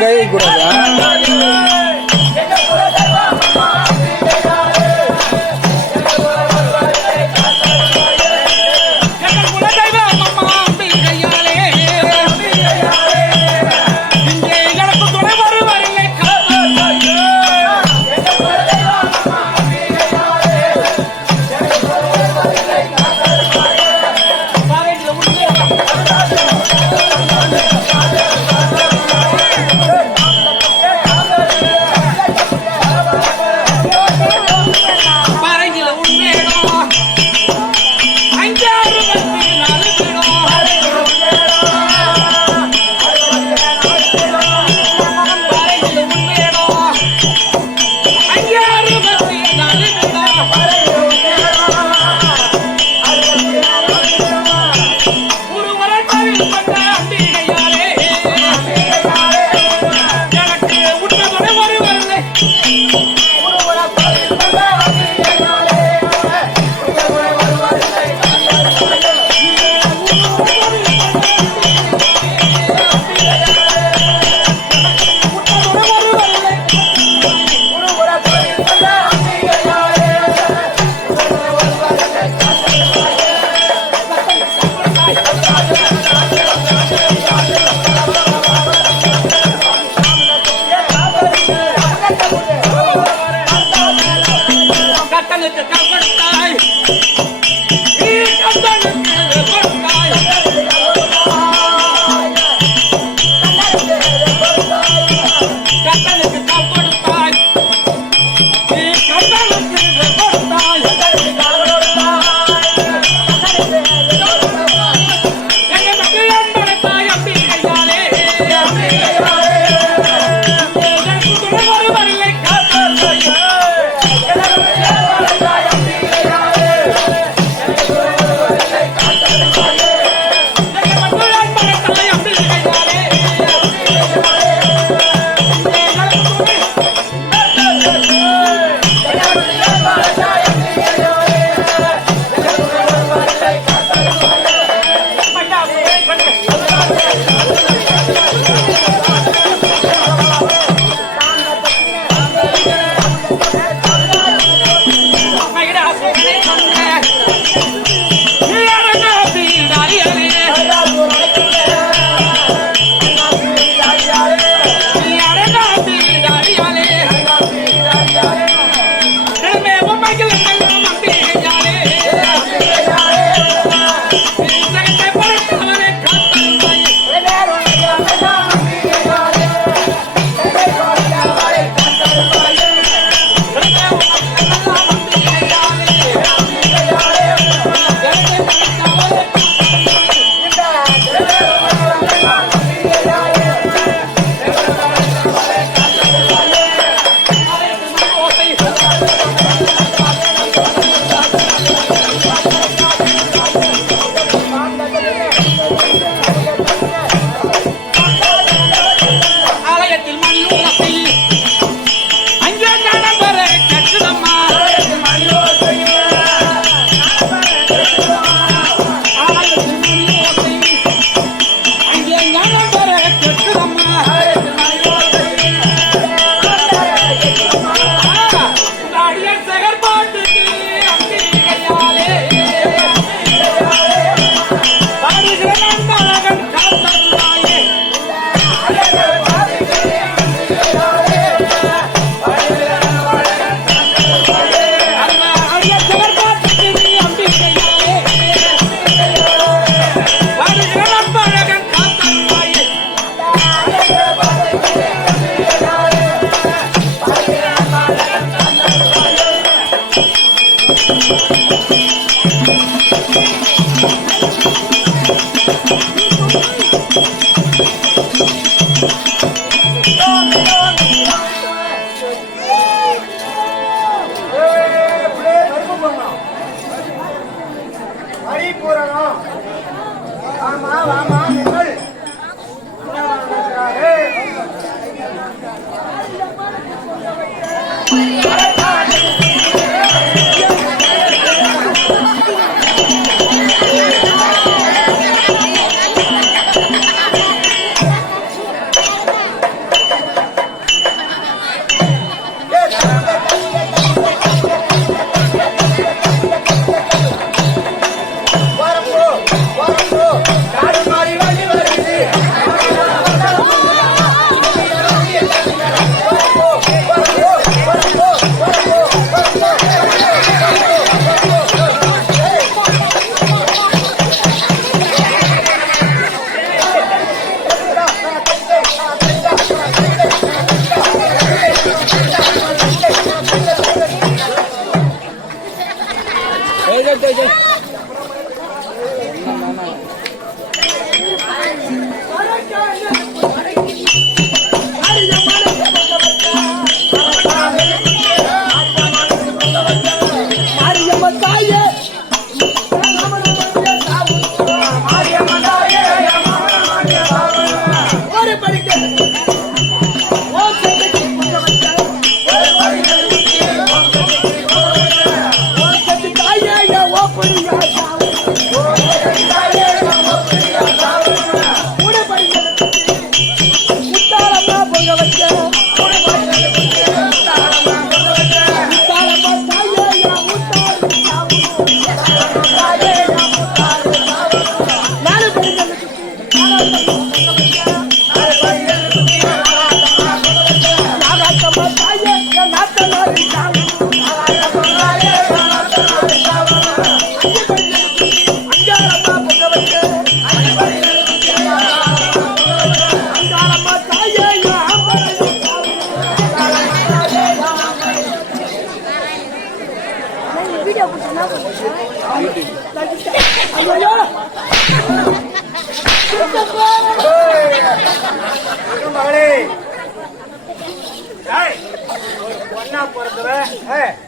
கை கூடாது. Yeah.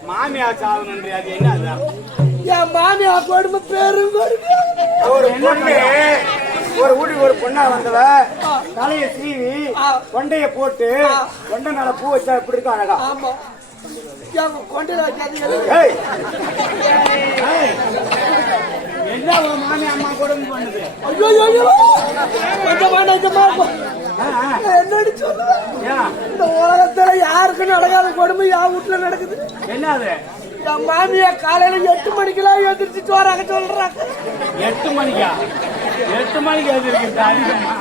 மாமியா சாவு அது என்ன? என் மாமியா கொடுமை பேரும் ஒரு பொண்ணு ஒரு வீட்டுக்கு ஒரு பொண்ணா வந்தவ தலைய சீவி கொண்டைய போட்டு கொண்டை மேல பூ வச்சா இப்படி இருக்கும் அழகா. ஆமா என்ன மாமி அம்மா கூட பண்ணுது? என்னன்னு சொல்லுவேன், இந்த உலகத்துல யாருக்கும் நடக்காத கொடுமை என் வீட்டுல நடக்குது. என்னது? என் மாமியா காலையில 8 மணிக்கெல்லாம் எதிர்த்து வராங்க சொல்றாங்க. 8 மணிக்கா? 8 மணிக்கு எதிர்க்கு அதிகமா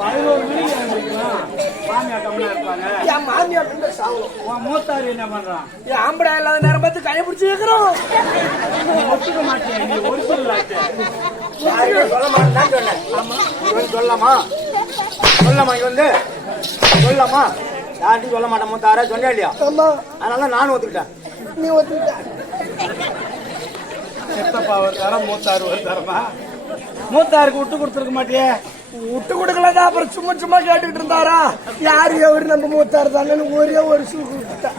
11 மணிக்கு எதிர்க்கலாம். மாமியா கம்மியா இருப்பாங்க. என் மாமியா மூத்தாரு என்ன பண்றான்? என் ஆம்படா இல்லாத நேரம் பார்த்து கையை பிடிச்சி வைக்கிறோம். ஒத்துக்க மாட்டேன், நீ ஒரு சொல்லாச்சு சொல்ல மாட்டேன்னு சொன்னேன். சொல்லமா சொல்லமா இங்க வந்து சொல்லமா யார்ட்டையும் சொல்ல மாட்டேன். மூத்தார சொன்னே இல்லையா? அதனால நானும் ஒத்துக்கிட்டேன். நீ ஒத்துக்கிட்ட? சித்தப்பா ஒரு தரம், மூத்தாரு ஒரு தரமா? மூத்தாருக்கு விட்டு கொடுத்துருக்க மாட்டியே? விட்டு கொடுக்கலதான், அப்புறம் சும்மா சும்மா கேட்டுக்கிட்டு இருந்தாரா? யாரு எவரு நம்ம மூத்தாரு தானே ஒரே ஒரு ஷூ கொடுத்துட்டா.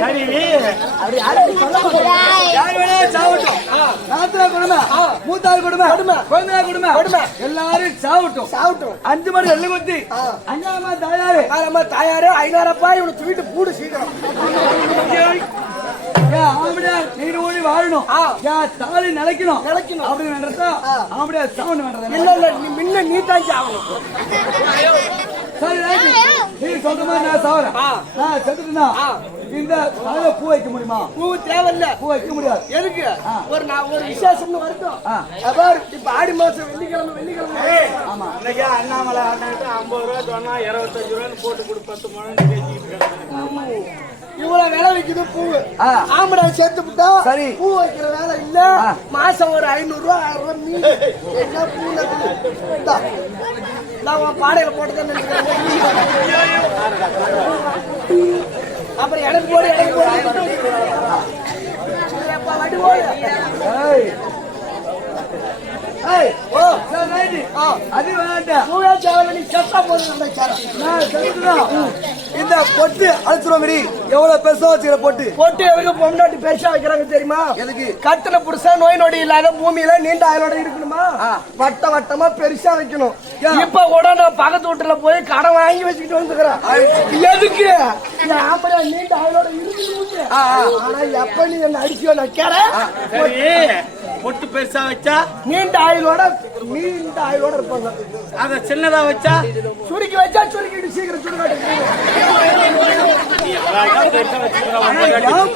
சரி, மூத்தாரு கொடுமை கொடுமை எல்லாரும் சாவட்டும் 5 மணி எள்ளு குத்தி 5ஆமா தாயாரு 5,000 இவனுக்கு வீட்டு பூடு சீக்கிரம். நீர் ஓடி வாழணும், தாலி நிலைக்கணும் அப்படின்னு இல்ல முன்ன நீ தான் சாவணும். சரி, நீ சொல்ற மாதிரி நான் சாவறேன். நான் செத்துட்டுனா இந்த தலையில பூ வைக்க முடியுமா? பூ தேவையில்ல. பூ வைக்க முடியாது. எதுக்கு? ஒரு விசேஷம்னு வரட்டும். இப்ப ஆடி மாசம் வெள்ளிக்கிழமை ஆமா, இன்னைக்கு அண்ணாமலை அண்ணன் 50 ரூபா சொன்னா 25 ரூபான்னு போட்டு கொடு 10 மணி பேசிக்கிட்டு இவ்வளவு விலை வைக்குது பூ. ஆம்பளை சேர்த்து விட்டா சரி, பூ வைக்கிற வேலை இல்ல. மாசம் ஒரு 500 ரூபா 1000 ரூபாய் மீன் என்ன பூ நான் பாடையில போட்டுதான் நினைக்கிறேன். அப்புறம் எனக்கு போடு வண்டி போடு. அது வேண்டாம், நீ செத்தா போதும். இந்த பொட்டு அழைச்சிருவாங்க எவ்வளவு பெருசா வச்சுக்கிற பொட்டு போட்டு எதுக்கு பொண்டாட்டி பெருசா வைக்கிறாங்க தெரியுமா? எதுக்கு? கட்டின புருஷா நோய் நொடி இல்லாத பூமியில நீண்ட ஆயுளோட இருக்கணுமா? வட்ட வட்டமா பெருசா வைக்கணும். இப்ப கூட நான் பக்கத்து வீட்டுல போய் கடன் வாங்கி வச்சுக்கிட்டு வந்துக்கிறேன். எதுக்கு? ஆம்பளை நீண்ட ஆயுளோட இருக்கணும். ஆனா எப்ப நீ என்ன அடிச்சு வைக்கிற பொட்டு பெருசா வச்சா நீண்ட ஆயுளோட இருப்பாங்க. அத சின்னதா வச்சா சுருக்கி வச்சா சுருக்கிட்டு சீக்கிரம்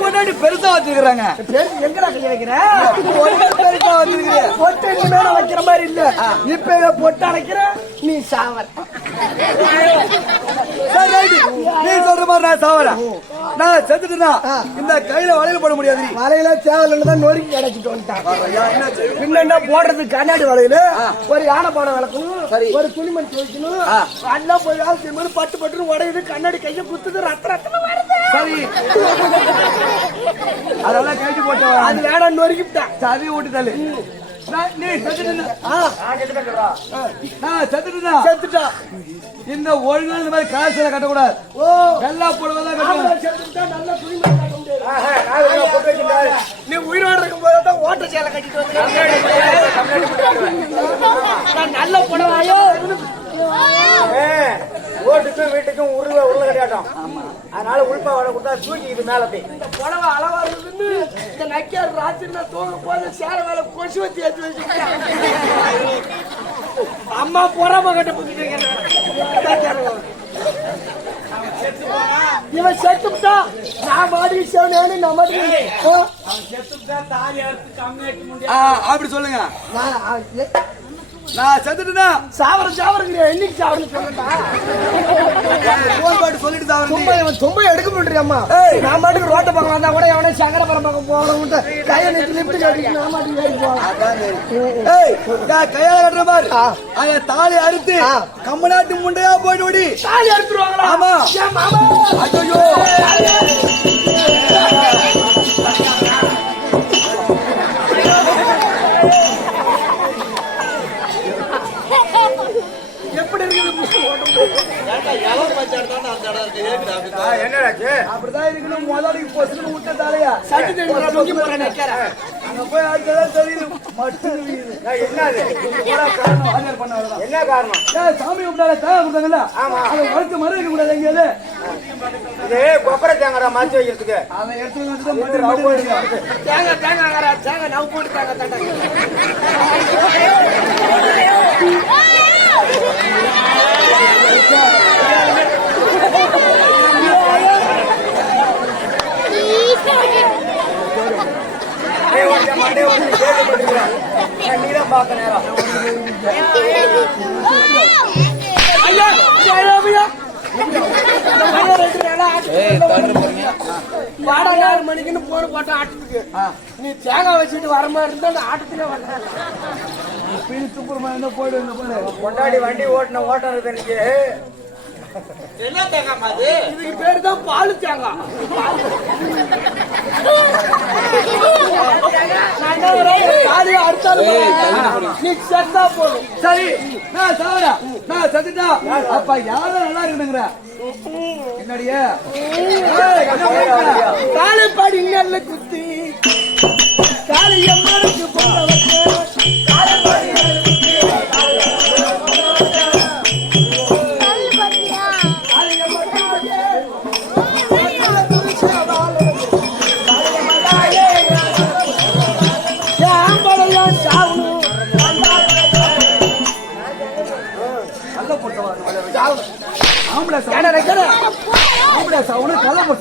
பொண்டாட்டி பெருசா வச்சிருக்காங்க. எங்கடா வைக்கிற பொட்டு மேல வைக்கிற மாதிரி இல்ல. இப்ப பொட்டு அடைக்கிற நீ சாவர. நீ சொல்ற மாதிரி நான் சாவறேன். நான் செத்துட்டேன்னா இந்த கையில வளையல போட முடியாது. வலையில சேவல்தான் நொறுக்கி கிடைச்சிட்டு வந்துட்டான். பின்ன போடுறது கண்ணாடி வலையில ஒரு யானை பாடம் வளர்க்கணும், ஒரு துணிமணி துவைக்கணும். அதெல்லாம் போய் பட்டு பட்டு உடையுது, கண்ணாடி கைய குத்துது, ரத்தமா வருது. சரி அதெல்லாம் கழிச்சு போட்ட அது வேணாம் நொறுக்கிட்டான். சரி விட்டுட்டாலே நீ செத்துட்டா. இந்த ஒழுங்கான இந்த மாதிரி காசு கட்டக்கூடாது. ஓ வெள்ளா போடுவதெல்லாம் கட்டக்கூடாது. செத்துட்டா நல்ல துணிமணி கட்ட முடியாது. நீ உயிரோடு இருக்கும் போதுதான் ஓட்ட சேலை கட்டிட்டு வந்து நல்ல புடவாயோ ஓட்டுக்கும் வீட்டுக்கும் உருளை கட்டியாட்டம். அதனால உள்பா வள கொடுத்தா தூக்கி இது மேல போய் இந்த புடவை அளவா இருந்து இந்த நக்கியார் ராத்திரி தூங்க போது சேர மேல கொசு வச்சு ஏற்றி வச்சுக்கிட்டேன். அம்மா பொறாம கட்ட போட்டு இவன் செத்துட்டா நான் மாதிரி சேவனு நான் மாதிரி அப்படி சொல்லுங்க. நான் செத்துட்டுனா சாவரம் என்னைக்கு சாவரம் சொல்லட்டா சொல்லிட்டு சாவரம் தும்பை எடுக்க முடியாமா? நான் மாட்டுக்கு ரோட்ட பக்கம் வந்தா கூட எவனே சங்கரபுரம் பக்கம் போறவங்க கையை நிறுத்தி லிப்ட் கட்டிட்டு நான் மாட்டுக்கு ஏறி போகலாம். கையால கட்டுற மாதிரி அத தாலி அறுத்து கம்மநாட்டு முண்டையா போயிட்டு ஓடி தாலி அறுத்துருவாங்களா? ஆமா. ஐயோ எப்படி அப்படிதான் இருக்கணும். முதலுக்கு போச்சு விட்ட தாலையா சட்டி போறேன் அங்க போய் அடுத்ததான் தெரியுது மட்டும் என்ன காரணம்? சாமி கூப்பிட்டால தேவை கொடுத்தாங்கல்ல அதை வளர்த்து மறு வைக்க கூடாது. எங்கேயாவது இது கொப்பரை தேங்காய் மாற்றி வைக்கிறதுக்கு அதை எடுத்து வந்து தேங்காய் நான் போட்டு நீதான் பார்க்க நேரம் வாடகை 6 மணிக்குன்னு போன போட்ட ஆட்டத்துக்கு நீ தேங்காய் வச்சுட்டு வர மாதிரி இருந்தா அந்த ஆட்டத்திலே வரேன். சூப்பர்மேன் போயிடு கொண்டாடி வண்டி ஓட்டின ஓட்டம் இருக்கு இன்னைக்கு. என்ன தேங்காய் அது? இதுக்கு பேரு தான் பாலு தேங்காய். நீ செத்தா போதும். சரி நான் சாவரா நான் செத்துட்டா அப்ப யாரும் நல்லா இருக்குங்கிற என்னுடைய காலை பாடி நல்ல குத்தி காலை எம்மனுக்கு போற காலை பாடி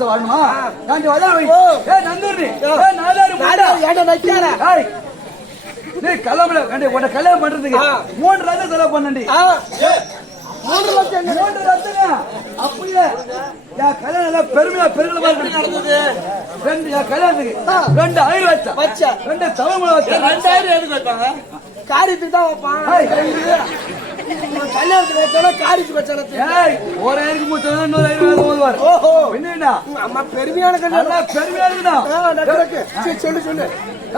வாழணுமா? கல்யாணம் பண்றதுக்கு 3 லட்சம் செலவு பண்ணி 3 லட்சம் 3 லட்சம் அப்படியே கல்யாணம் பெருமையா பெருமை நடந்தது. கல்யாணத்துக்கு 2,000 வச்சா வச்ச 2 தவறு வச்சா 2000 எதுக்கு வைப்பாங்க? காரியத்துக்கு தான் வைப்பான். கல்யாணத்துக்கு வச்சானா காரியத்துக்கு வச்சானா 1000 இன்னொரு 500 சொல்லுவாரு. ஓஹோ. என்னடா அம்மா பெருமையான நல்லா பெருமையா இருக்குடா. சொல்லு சொல்லு.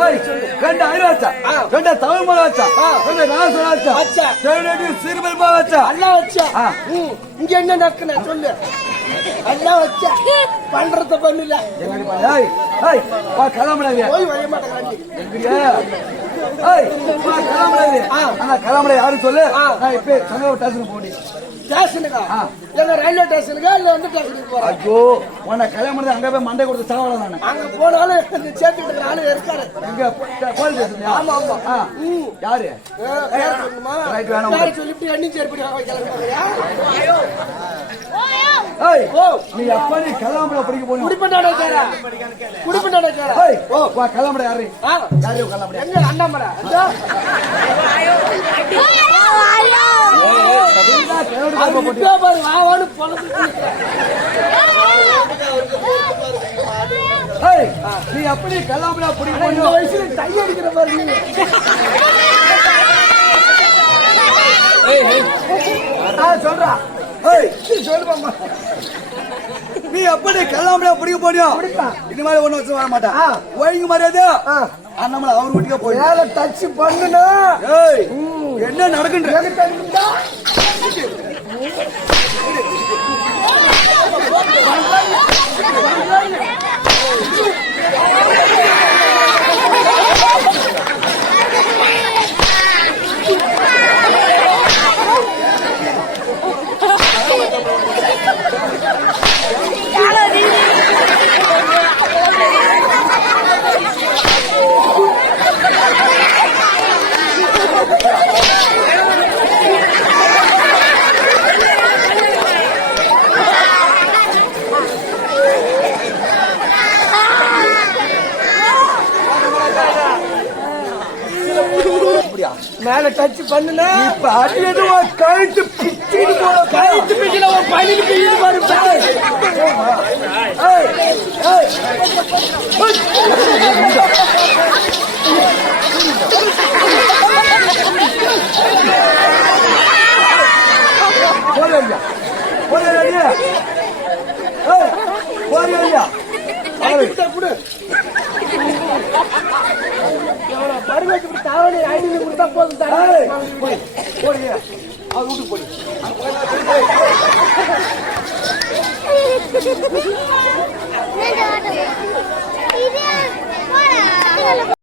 ஏய், ரெண்டு ஐராச்சா, ரெண்டு தமிழ் மகாச்சா, ரெண்டு நாசராச்சா, ஆச்சா. ரெண்டு சிறுபல் மகாச்சா. எல்லாம் வச்சா. ஆ. இங்க என்ன நடக்குன சொல்லு. எல்லாம் வச்சா. பண்றத பண்ணல. என்னடி பண்ண? ஏய், ஏய், வா கிளம்புடாதே. போய் வர மாட்டேங்கிறாண்டி. எங்கடியா? ஏய், வா கிளம்புடாதே. அண்ணா கிளம்புடா யாரும் சொல்லு. நான் இப்ப சங்கர ஸ்டேஷனுக்கு போடி. ஸ்டேஷனுக்கா? எங்க ரயில்வே ஸ்டேஷனுக்கா இல்ல வந்து ஸ்டேஷனுக்கு போறேன். ஐயோ, உன்னை கல்யாணம் அங்க போய் மண்டை கொடுத்து சாவலாம் நானு. அங்க போனாலும் சேர்த்துட்டு இருக்கிற ஆளு இருக்காரு. எங்க போலீஸ் ஸ்டேஷன்யா? ஆமா ஆமா. யாரு? பேர் சொல்லுமா? ரைட் வேணாம். பேர் சொல்லிட்டு எண்ணி சேர்ப்படி கிளம்புறியா? ஏய், ஓ, நீ அப்பா நீ கிளம்புற படிக்க போனியா? குடிப்பண்டாட கேரா. குடிப்பண்டாட கேரா. ஏய், வா கிளம்புற யாரு? யாரு கிளம்புற? எங்க அண்ணாமலை? அதோ. அது இப்ப பாரு வாவான்னு பொளந்து. ஏய், நீ அப்படி கிளம்புற படிக்க இந்த போனியா? வயசுல டை அடிக்கிற பாரு நீ. சொல்றா. ஏய், சொல்லுமா. நீ அப்படி கிளம்புற படிக்க போனியா? இந்த மாதிரி ஒண்ணு வச்சு வர மாட்டான். ஒழுங்கு மரியாதை அண்ணாமலை அவர் வீட்டுக்கே போய் மேல டச் பண்ணுனா. ஏய், என்ன நடக்குன்ற? மேல டச் பண்ணுனா இப்ப அடியது கழுத்து பிச்சுட்டு போற கழுத்து பிடிக்கல ஒரு பையனுக்கு பிடிச்சு பாரு. ஏய், ஏய், போறியா? போறியா? ஏய், போறியா? குடு. பருவத்துக்கு தாவணி ஐடி கொடுத்தா போதும். போறியா? அது வீட்டுக்கு போடி. இது